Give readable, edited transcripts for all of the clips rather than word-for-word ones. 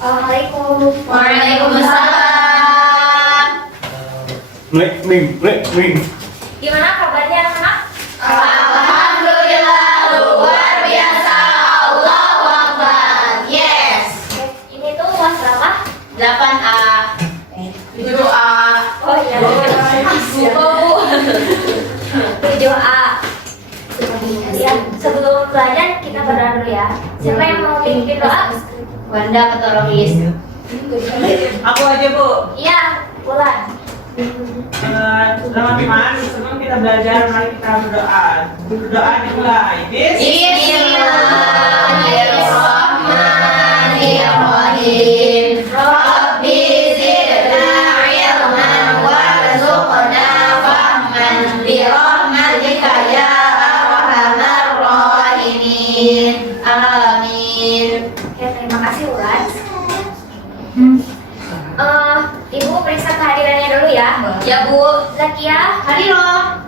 Assalamualaikum. Waalaikumsalam. Ming. Gimana kabarnya anak-anak? Alhamdulillah luar biasa. Allahu Akbar. Yes. Ini tuh luas berapa? 8A. 7A. Oh iya. Bu. 7A. Ya, sebelum belajar kita berdoa dulu ya. Siapa yang mau pimpin doa? Wanda Ketorogis. Aku aja, Bu. Iya, Bulan. Teman-teman, sebelum kita belajar, mari kita berdoa. Berdoa dimulai. Bismillahirrahmanirrahim. Rabbi zidna ilman warzuqna fahman bi rahmatika ya arhamar rahimin. Amin. Oke, terima kasih Bulan. Ibu periksa kehadirannya dulu ya. Ya, Bu. Zakia, Hadir loh.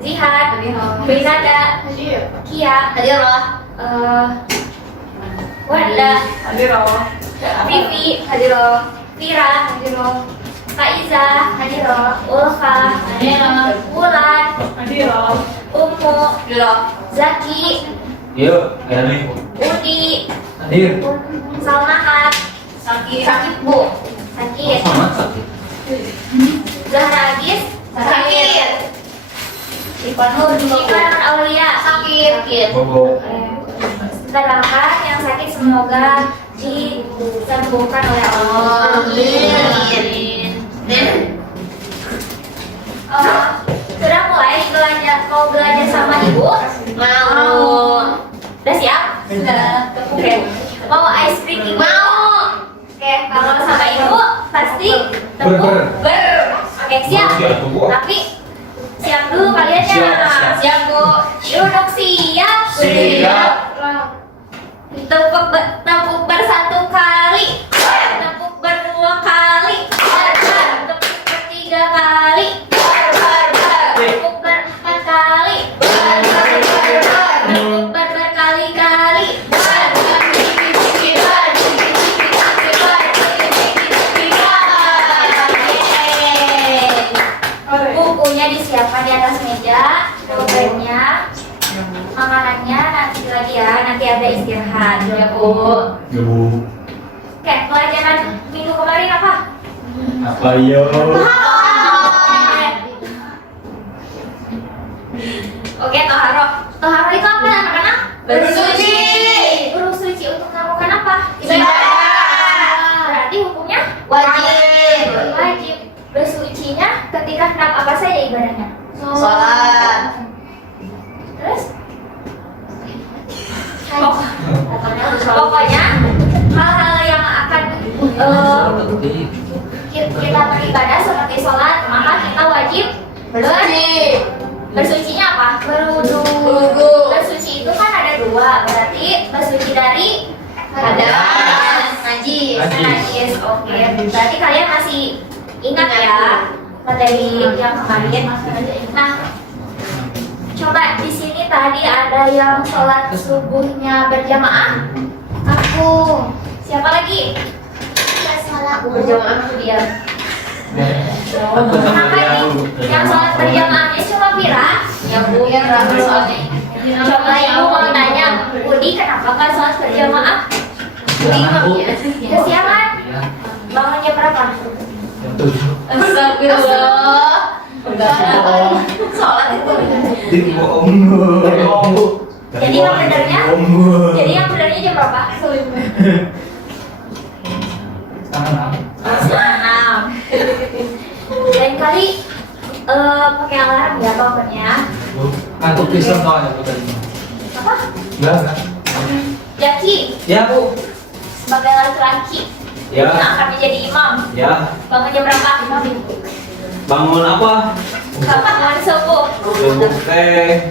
Zihat, Binada, Kia, Hadir loh. Wanda, Hadir loh. Vivi, Hadiro, Vira, Hadiro, Faiza, Hadiro, Ulfa, Hadir. Wulan, Hadir loh. Ummu, Loh. Zaki, Yuk, Eri. Udi, Hadir. Salmahat, Sakit, Bu. Sakit, Sama sakit. Zahra Agis, Sakit. Ipan Aulia, Sakit. Bobo. Sedangkan yang sakit semoga disembuhkan oleh Allah. Amin. Sudah mulai mau belajar sama ibu? Mau. Udah siap? Sudah. Oke. Mau ice breaking? Mau. Oke, kalau sama ibu pasti Ber. Oke, siap. Siap, Bu. Tapi siap dulu kalian ya. Siap. Siap, Bu. Duduk siap. Siap. Tepuk bersatu kali. Tepuk berdua kali. Tepuk bertiga kali. Tepuk berempat kali. Tepuk berkali-kali. Bukunya disiapkan di atas meja, pulpennya, makanannya nanti lagi ya, nanti ada istirahat ya Bu. Ya, Bu. Oke, pelajaran minggu kemarin apa? Apa yo? Oke, toharo. Toharo itu apa anak-anak? Bersuci. Bersuci untuk melakukan apa? Ibadah. Berarti hukumnya Wajib. wajib. Bersucinya ketika hendak apa saja ibadahnya? Sholat. Terus? Pokoknya hal-hal yang akan kita beribadah seperti sholat, maka kita wajib bersucinya apa? Berwudu. Bersuci itu kan ada dua, berarti bersuci dari Najis. najis. Oke, berarti kalian masih ingat ya materi yang kemarin. Nah, coba di sini tadi ada yang sholat subuhnya berjamaah. Aku. Siapa lagi? Aku berjamaah aku diam. Kenapa ini? Yang sholat berjamaahnya cuma Vira? Ya, Bu. Ya, soalnya. Coba ibu mau tanya, Budi kenapa kan sholat berjamaah? Kesiangan. Bangunnya berapa? Astagfirullah. Sholat itu. Jadi yang benernya? Jadi yang benernya jam berapa? Setengah 6. Lain kali pakai alarm ya pokoknya. Ngantuk pisang kau ya, Bu, tadi. Apa? Enggak. Jaki Ya, Bu. sebagai laki-laki yang Ya. akan menjadi imam. Ya. Bangun jam berapa? Bangun apa? Bangun subuh. Subuh teh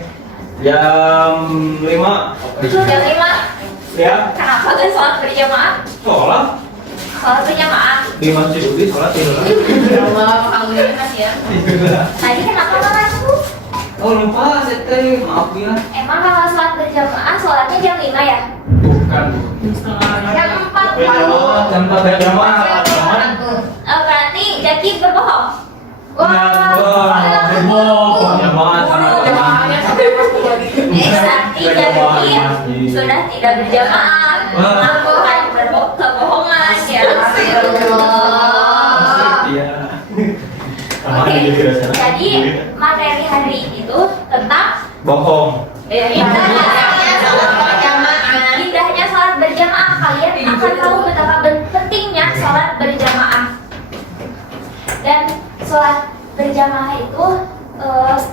jam 5. Jam 5. Ya. Kenapa gak sholat berjamaah? Sholat Sholat berjamaah. di masjid Ubi, sholat tidur. Allah, alhamdulillah Mas ya. Tadi kenapa nggak masuk? Oh lupa, teh maaf ya. Emang kalau sholat berjamaah sholatnya jam 5 ya? Bukan. Jam 4 Jam tempat berjamaah. Berarti Jaki berbohong. Jamaah. Sakti Jaki sudah tidak berjamaah. Melakukan kebohongan ya. Oke, jadi materi hari ini tuh tentang Bohong. indahnya sholat berjamaah. Kalian akan tahu betapa pentingnya sholat berjamaah. Dan sholat berjamaah itu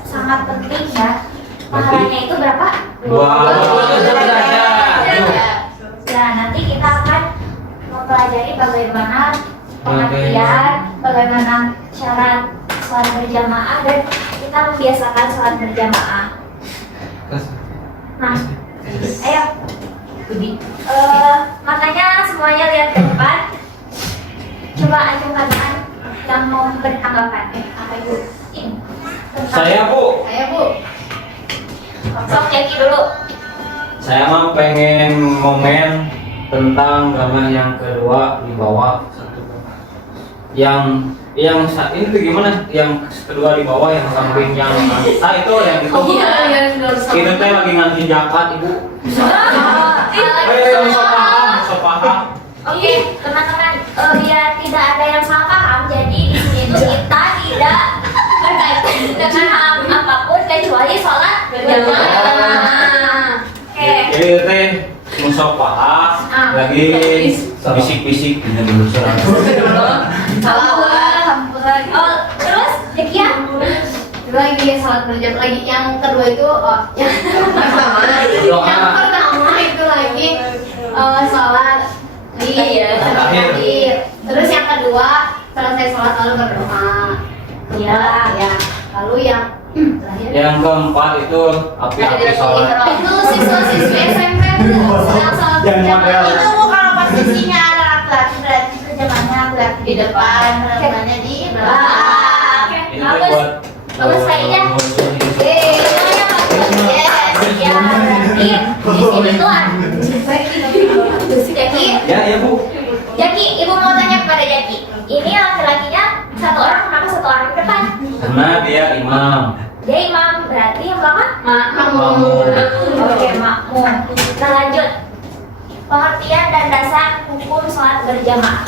sangat penting ya. Pahalanya itu berapa? 20 derajat. Nah, nanti kita akan mempelajari bagaimana pengertian, bagaimana syarat sholat berjamaah, dan kita membiasakan sholat berjamaah. Nah, ayo. Matanya semuanya lihat ke depan. Coba acungkan tangan yang mau bertanggapan. Apa itu? Ini. Saya Bu. Sok Jaki dulu. Saya mah pengen ngomen tentang gambar yang kedua di bawah satu. Yang saat ini tuh gimana? Yang kedua di bawah yang samping yang itu yang itu. Kita teh lagi nganti zakat Ibu. Bisa paham. Oke, teman-teman, biar tidak ada yang salah paham, jadi di sini tuh kita tidak berkaitan dengan hal apapun kecuali sholat berjamaah. Oke. Jadi teh musuh paham lagi bisik-bisik ini dulu Oh, terus Jekia? Lagi sholat berjamaah lagi yang kedua itu yang pertama itu lagi sholat di terakhir. Terus yang kedua selesai sholat lalu berdoa. Iya. Ya. Lalu yang terakhir yang keempat itu api-api sholat. itu siswa-siswi SMP tuh sedang sholat Yang berjamaah. model. Itu kalau posisinya ada laki-laki berarti berjamaahnya laki di depan, perempuannya di belakang. Oke, Ini teh bagus. buat Bagus kayaknya. Yes. Ya, berarti di sini tuh Jaki, Ya Bu. Jaki, ibu mau tanya kepada Jaki. Ini laki-lakinya satu orang, kenapa satu orang di depan? Karena dia imam. Dia imam, berarti yang belakang? Makmum. Oke, makmum. Kita lanjut. Pengertian dan dasar hukum sholat berjamaah.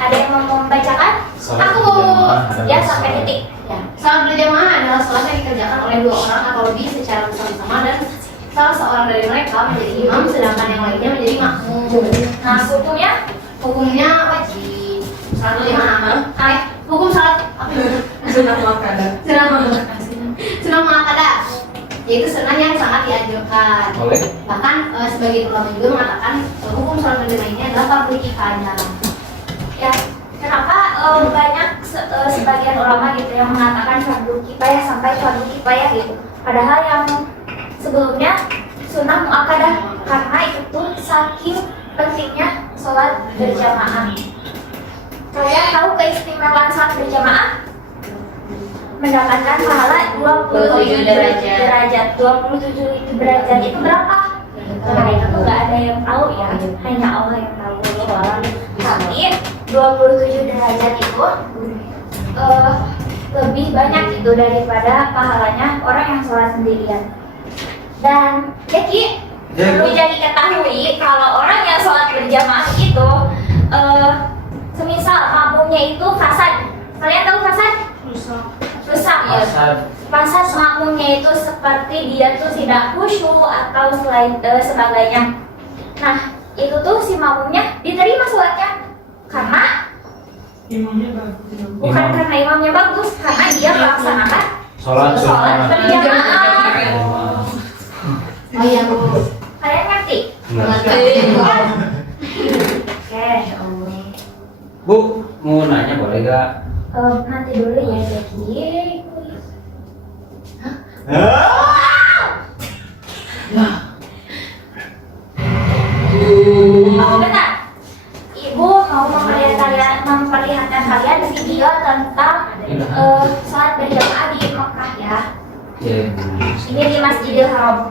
Ada yang mau membacakan? Sholat Aku berjamaah adalah ya sampai titik. Ya. Sholat berjamaah adalah sholat yang dikerjakan oleh dua orang atau lebih secara bersama-sama dan salah seorang dari mereka menjadi imam sedangkan yang lainnya menjadi makmum. Nah, Hukumnya wajib. Sholat berjamaah. Hukum sholat apa itu? Sunnah muakkadah. Yaitu sunnah yang sangat dianjurkan. Boleh. Bahkan sebagian ulama juga mengatakan hukum sholat berjamaah ini adalah fardhu kifayah. Ya, kenapa banyak sebagian ulama gitu yang mengatakan fardu kifayah sampai fardu kifayah gitu. Padahal yang sebelumnya sunnah muakkadah, karena itu tuh saking pentingnya sholat berjamaah. Kalian tahu keistimewaan sholat berjamaah? Mendapatkan pahala 27 derajat. 27 derajat itu berapa? Nah, itu nggak ada yang tahu ya, hanya Allah yang tahu. Tapi 27 derajat itu lebih banyak itu daripada pahalanya orang yang sholat sendirian. Dan Jaki, perlu jadi ketahui kalau orang yang sholat berjamaah itu semisal makmumnya itu fasad. Kalian tahu fasad? Rusak ya. Fasad makmumnya itu seperti dia tuh tidak khusyuk atau selain sebagainya. Nah, itu tuh si makmumnya diterima sholatnya karena Imamnya bagus. bukan karena imamnya bagus, karena dia melaksanakan Sholat sunnah. berjamaah. Oh iya Bu. Kalian ngerti? Oke. Bu, mau nanya boleh gak? Nanti dulu ya Jaki. Oh, bentar. Ibu mau memperlihatkan kalian video tentang sholat berjamaah di Mekah ya. Iya. Ini di Masjidil Haram.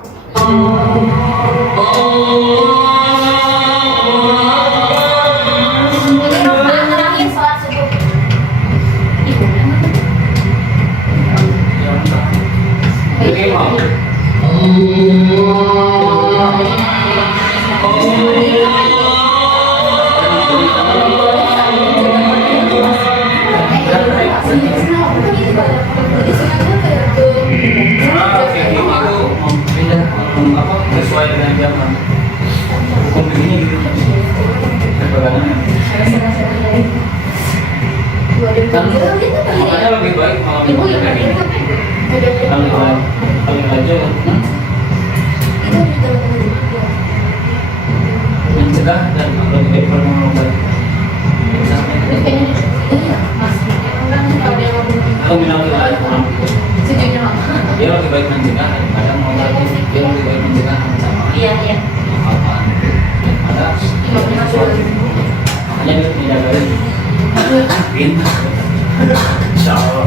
pegangan. Kan makanya lebih baik malam Ibu minggu yang kayak terakhir gini. apa itu? Paling aja mencegah dan lebih baik kalau obat. Iya, Mas. Emang kan kalau dia mau bunuh Kalau minum lain orang sejujurnya dia lebih baik mencegah daripada mengobati. Dia lebih baik mencegah sama iya. apa-apaan daripada Imamnya sudah makanya dia tidak boleh pintar. Insya Allah.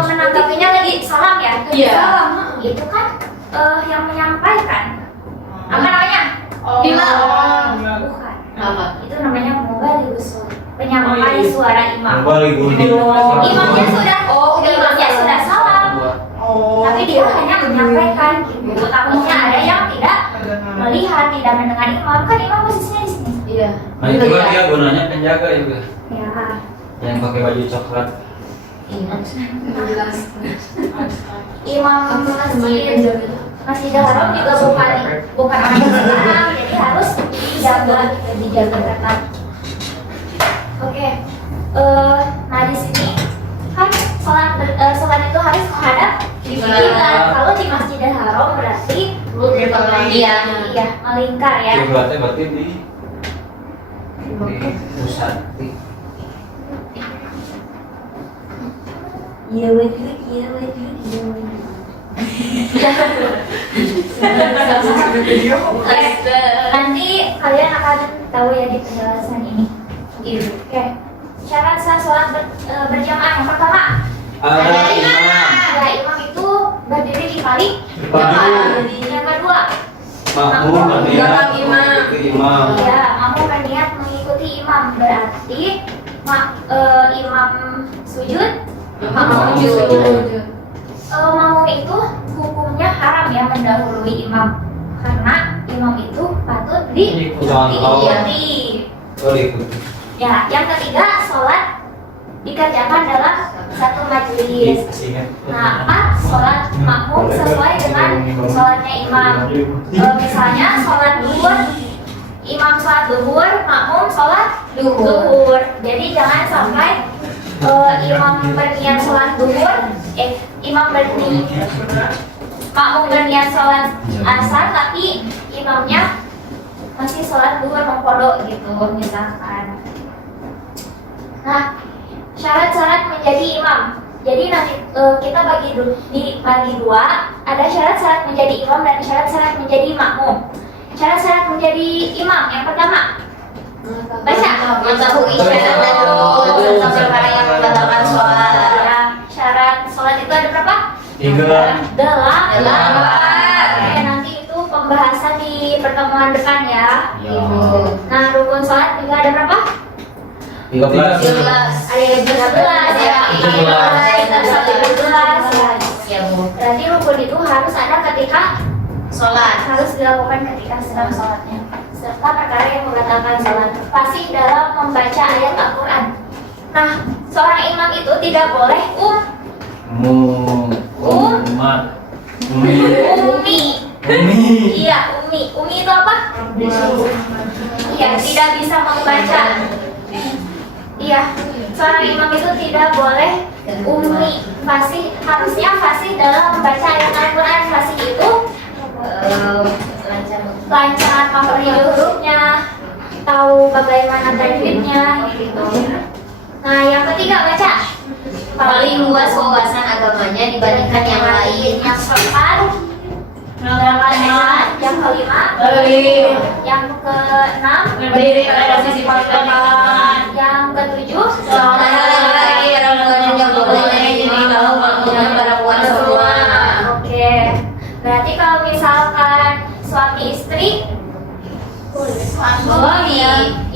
Menanggapinya lagi salam ya? Iya. Itu kan yang menyampaikan apa namanya? Imam. Bukan. Apa? Itu namanya mubalighus shalah. Penyampai suara imam. Mubalighuni. Imamnya sudah imamnya sudah salam, Oh. tapi dia hanya menyampaikan gitu. Takutnya ada yang tidak melihat, tidak mendengar imam. Kan imam posisinya di sini. Iya. Nah itu kan dia gunanya penjaga juga Ya. yang pakai baju coklat. Imam Masjidil Haram juga bukan orang Islam, jadi harus dijaga ketat. Oke, nah di sini kan sholat itu harus menghadap kiblat. Kalau di Masjidil Haram berarti iya melingkar ya. Kiblatnya berarti di pusat. Iya wajib. Nanti kalian akan tahu ya di penjelasan ini. Oke. Syarat sah sholat berjamaah yang pertama. Ada imam. Ada imam itu berdiri di paling Depan. Yang kedua, Makmum berniat mengikuti imam. ya makmum berniat mengikuti imam berarti imam sujud. Makmum itu hukumnya haram ya mendahului imam karena imam itu patut diikuti. Oh diikuti. Ya, yang ketiga sholat dikerjakan dalam satu majelis. Nah, 4 sholat makmum sesuai dengan sholatnya imam. Misalnya sholat duhur, imam sholat duhur, makmum sholat duhur. Jadi jangan sampai imam berniat sholat duhur, makmum berniat sholat asar tapi imamnya masih sholat duhur mempodok gitu misalkan. Nah, syarat-syarat menjadi imam. Jadi nanti kita dibagi dua, ada syarat-syarat menjadi imam dan syarat-syarat menjadi makmum. Syarat-syarat menjadi imam yang pertama, baca. Mengetahui syarat dan perkara yang membatalkan sholat. Ya, syarat sholat itu ada berapa? 3. 8. Oke, nanti itu pembahasan di pertemuan depan ya. Ya. Nah, rukun sholat juga ada berapa? 13. Ada yang 13 ya. Ada 11 ya. Berarti rukun itu harus ada ketika Sholat. harus dilakukan ketika sedang sholatnya, serta perkara yang membatalkan sholat fasih dalam membaca ayat Al-Quran. Nah, seorang imam itu tidak boleh umi. Iya, umi. Umi itu apa? Iya, tidak bisa membaca. Iya, seorang imam itu tidak boleh umi. Fasih, harusnya fasih dalam membaca ayat Al-Quran. Fasih itu lancar memahami hurufnya, tahu bagaimana tajwidnya gitu. Nah, yang ketiga baca. Paling luas wawasan agamanya dibandingkan yang lain. Yang keempat, yang kelima, yang keenam, Berdiri pada posisi paling depan. yang ketujuh, Oke. Berarti kalau misalkan suami istri, suami,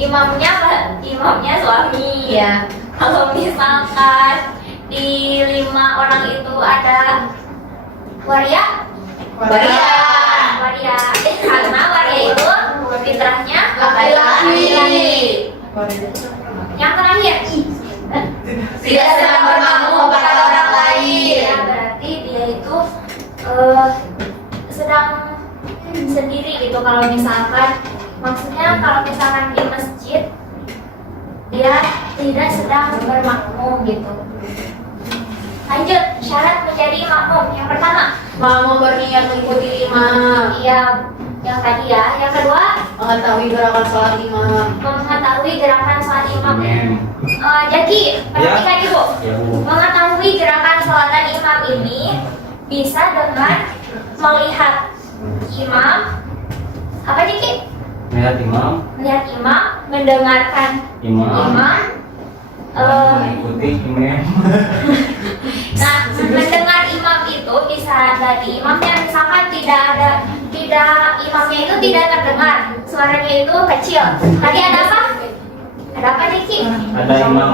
imamnya suami. Iya. Kalau misalkan di 5 orang itu ada waria, karena waria itu fitrahnya laki-laki. Yang terakhir, Tidak sedang bermakmum pada orang lain. ya berarti dia itu sedang sendiri gitu. Kalau misalkan, maksudnya kalau misalkan di masjid dia tidak sedang bermakmum gitu. Lanjut, syarat menjadi makmum. Yang pertama, Mau berniat mengikuti imam, ya yang tadi ya. Yang kedua, mengetahui gerakan sholat imam. mengetahui gerakan sholat imam. Amin. Jadi, perhatikan ibu, Ya Bu. mengetahui gerakan sholatan imam ini bisa dengan melihat imam. Apa Jiki? Melihat imam, Melihat imam, mendengarkan imam, imam. mengikuti imam. Nah, mendengar imam itu bisa dari imamnya misalkan imamnya itu tidak terdengar, suaranya itu kecil. Tadi ada apa? Ada apa Jiki? Ada imam.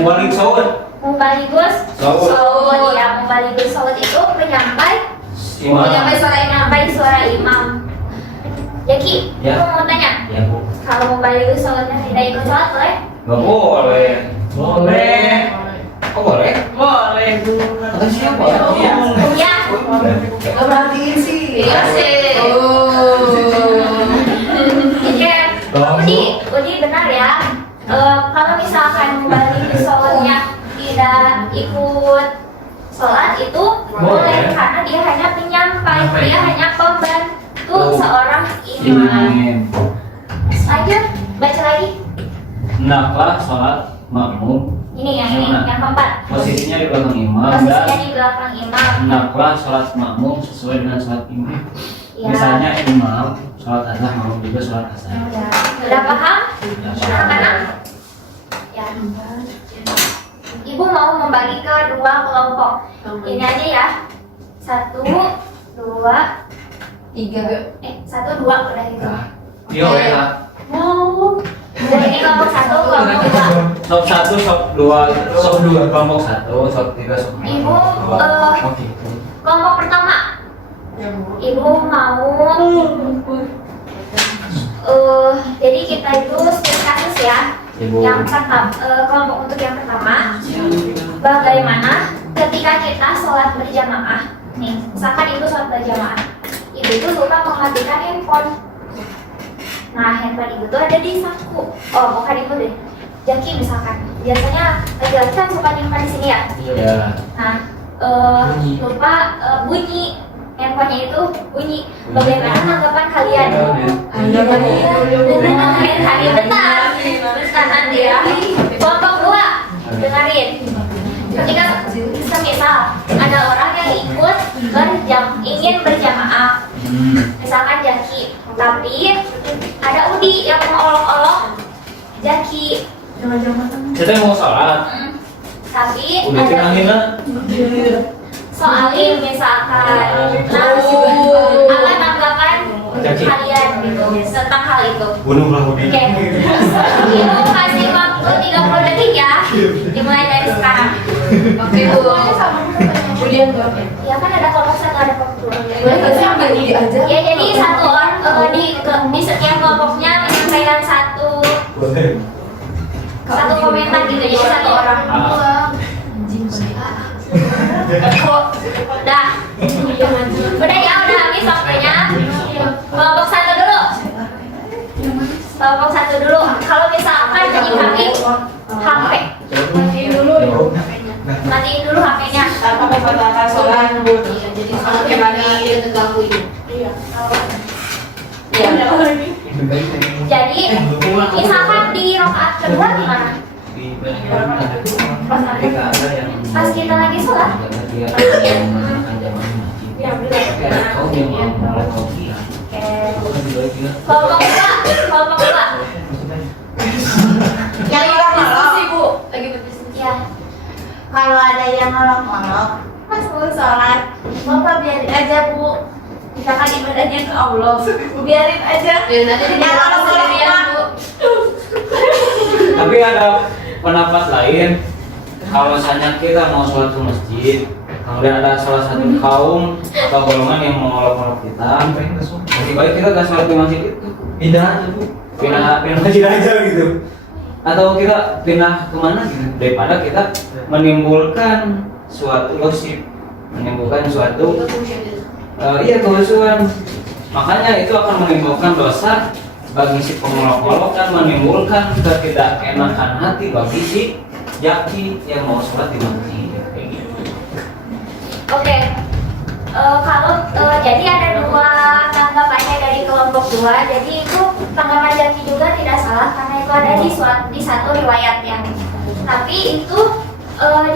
Mubalik saud. Mubaligus Saud. saud, ya. Mubaligus saud itu penyampai Imam. suara imam. Jaki, Ya. aku mau tanya, Ya Bu. kalau mubaligus saudnya tidak ikut sholat boleh? Gak boleh. Boleh. Kok boleh? Boleh Bu. Kata siapa? Iya. Ya. Gak perhatiin sih. Iya sih. Oke, Udi benar ya. Kalau misalkan mubaligus saudnya tidak ikut sholat itu boleh karena dia hanya penyampai, dia hanya pembantu seorang imam. Lanjut, baca lagi. Hendaklah sholat makmum. Ini yang keempat. Posisinya di belakang imam Posisinya dan di belakang imam. hendaklah sholat makmum sesuai dengan sholat imam. Ya. Misalnya imam sholat azhar, makmum juga sholat azhar. Ya. Udah paham? Anak-anak? Ya. Ibu mau membagi ke dua kelompok. Ini aja ya. 1, 2, 1, 2 udah itu. Yo ya. Udah ini kelompok 1, kelompok 2. Sop 1, sop 2, sop 2, kelompok 1, sop 3, sop 4. Ibu, Oke. kelompok pertama. Ibu mau jadi kita itu studi kasus ya. Ibu. Yang pertama, kelompok untuk yang pertama, bagaimana ketika kita sholat berjamaah. Nih, misalkan ibu sholat berjamaah, ibu itu lupa mematikan handphone. Nah, handphone ibu tuh ada di saku. Oh, bukan ibu deh. Jaki misalkan, biasanya laki-laki kan suka nyimpan di sini ya. Ya. Nah, lupa bunyi handphonenya itu bunyi. Bagaimana tanggapan kalian? Bentar nanti ya. Kelompok 2, dengerin. Ketika misal ada orang yang ikut ingin berjamaah, misalkan Jaki, tapi ada Udi yang mau olok-olok Jaki. Kita mau sholat. Tapi Udah ada tinggalin lah. soalin misalkan. Nah, apa tanggapan kalian gitu tentang hal itu? Bunuhlah Budi. Oke. Ibu kasih waktu 30 detik ya. Dimulai dari sekarang. Oke, Bu. Kemudian Ya kan ada kelompok 1, ada kelompok 2. Ya jadi satu orang di setiap kelompoknya menyampaikan satu komentar gitu, jadi satu orang. Udah ya, udah habis waktunya. Kelompok 1 dulu. Kelompok 1 dulu. Kalau misalkan menyikapi HP, matiin dulu HP-nya. Tanpa membatalkan sholat Bu. jadi sholatnya lagi dia terganggu itu. Iya. Jadi misalkan di rakaat kedua gimana? Pas kita lagi sholat. Kelompok 2, kelompok 2. Yang diskusi, Bu. Lagi berdiskusi. Ya, Kalau ada yang ngolok-ngolok pas mau sholat, Bapak biarin aja Bu. Misalkan ibadahnya ke Allah, biarin aja. Biar nanti dia Ya, kalau sendirian, Bu. Tapi ada pendapat lain. Kalau misalnya kita mau sholat ke masjid, kemudian ada salah satu kaum atau golongan yang mengolok-olok kita, lebih baik kita gak sholat di masjid itu. Pindah aja Bu. pindah masjid aja gitu, atau kita pindah kemana gitu, daripada kita menimbulkan suatu gosip, menimbulkan suatu kehusuan. Makanya itu akan menimbulkan dosa bagi si pengolok-olok dan menimbulkan ketidakenakan hati bagi si jaki yang mau sholat di masjid. Oke. Kalau jadi ada dua tanggapannya dari kelompok dua. Jadi itu tanggapan jaki juga tidak salah karena itu ada di satu riwayatnya. Tapi itu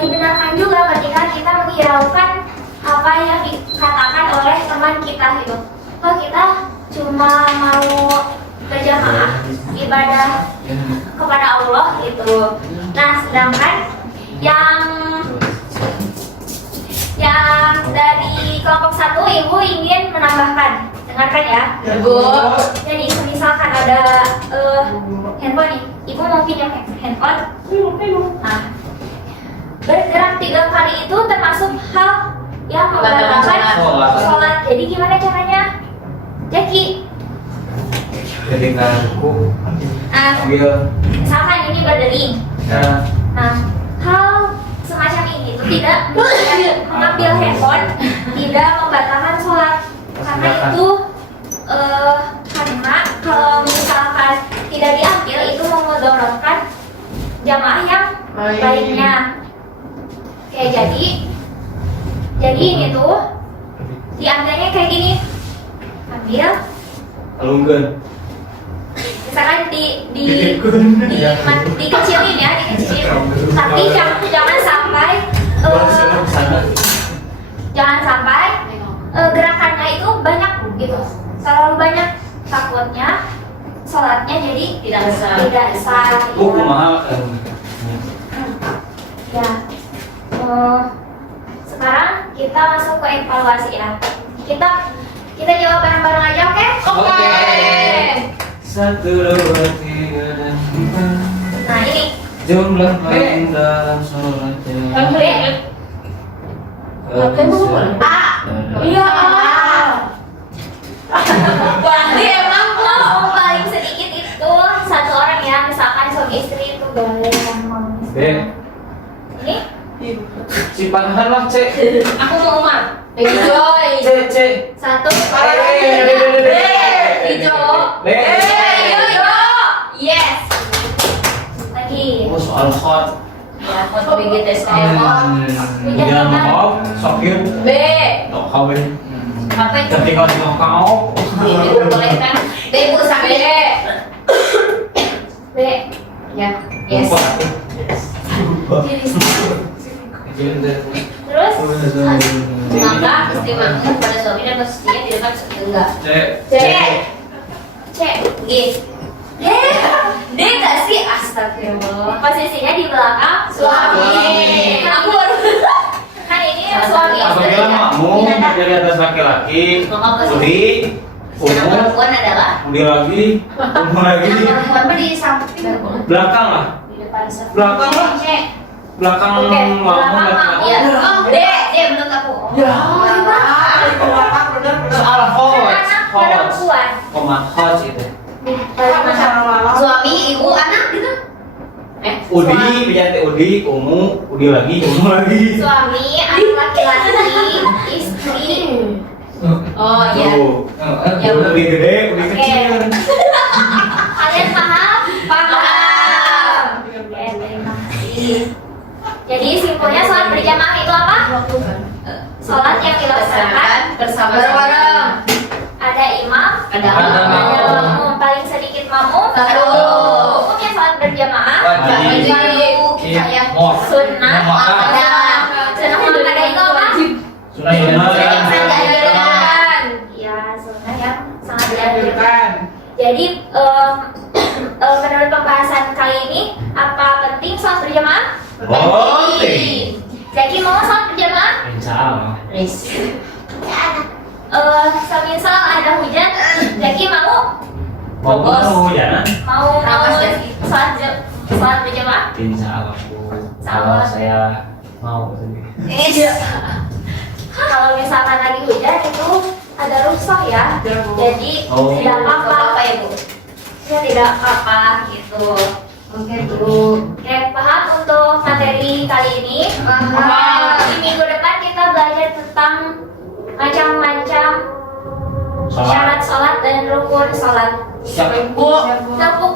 dibenarkan juga ketika kita menghiraukan apa yang dikatakan oleh teman kita gitu. Oh kita cuma mau berjamaah ibadah kepada Allah gitu. Nah sedangkan yang dari kelompok satu ibu ingin menambahkan, dengarkan ya. Bu. Jadi misalkan ada handphone nih, ibu mau pinjam handphone. Nah, bergerak 3 kali itu termasuk hal yang membatalkan sholat. Jadi gimana caranya, Jaki? Ketika aku ambil Misalkan ini berdering. Nah, hal semacam ini itu tidak mengambil handphone tidak membatalkan sholat karena itu karena kalau misalkan tidak diambil itu memudaratkan jamaah yang lainnya. Oke, jadi ini tuh diambilnya kayak gini, ambil alungkeun. misalkan dikecilin ya, tapi jangan sampai gerakannya itu banyak gitu, terlalu banyak, takutnya sholatnya jadi tidak sah. Mahal. Ya. Sekarang kita masuk ke evaluasi ya. Kita jawab bareng-bareng aja, oke? Oke. 1, 2, 3 dan 4. Nah ini Jumlah main dalam sholatnya. Iya. Berarti emang kalau paling sedikit itu satu orang ya, misalkan suami istri itu boleh sama ini. Simpangan lah, Cek. Aku mau Umar. Joy. Cek. Satu. Hijau. Yes. Lagi. Oh, soal hot. Ya, foto BGTSM. Jangan mau, sokir. B. Tok kau. Apa itu? Ketika di kau. Ini boleh kan? B Bu sampai D. B. Ya. Yes. Terus Maka istimewa pada suami dan pastinya di depan enggak. C. G. D nggak sih? Astagfirullah. Posisinya di belakang suami. Aku baru kan ini suami istri. Apabila makmum dari atas laki-laki, Udi, Anak perempuan adalah Udi lagi, Umu lagi, anak perempuan di samping belakang lah, di depan samping. belakang lah, C. belakang Oke, makmum belakang laki-laki. Iya. Oh, D menurut aku. Ya. Soal hot, Anak perempuan. komat hot itu. Suami, ibu, anak gitu. Udi, biar Udi, Udi lagi, Umu lagi. Suami, anak laki-laki, istri. Oh iya. Ya, Udi gede, Udi Oke. kecil. Kalian paham? Paham. Oke, terima kasih. Jadi simpelnya sholat berjamaah itu apa? Sholat yang dilaksanakan bersama. ada imam, Ada makmum, paling sedikit makmum. Satu. Hukumnya sholat berjamaah. Wajib. Saya Mau. sunnah. Mau makan. Ada sunnah ada itu apa? Sunnah Yang yang sangat dianjurkan. Ya, sunnah yang sangat dianjurkan. Jadi menurut pembahasan kali ini, apa penting sholat berjamaah? Penting. Jadi mau sholat berjamaah? Insya Allah. Semisal ada hujan, Jaki mau Hujan? mau sholat berjamaah? Insya Allah. Kalau saya mau Kalau misalkan lagi hujan itu ada rusuh ya, jadi tidak apa-apa ya Bu? saja tidak apa gitu. Oke, Bu. Oke, paham untuk materi kali ini? Di minggu depan kita belajar tentang macam-macam syarat sholat dan rukun sholat. Siap. Bu. Tepuk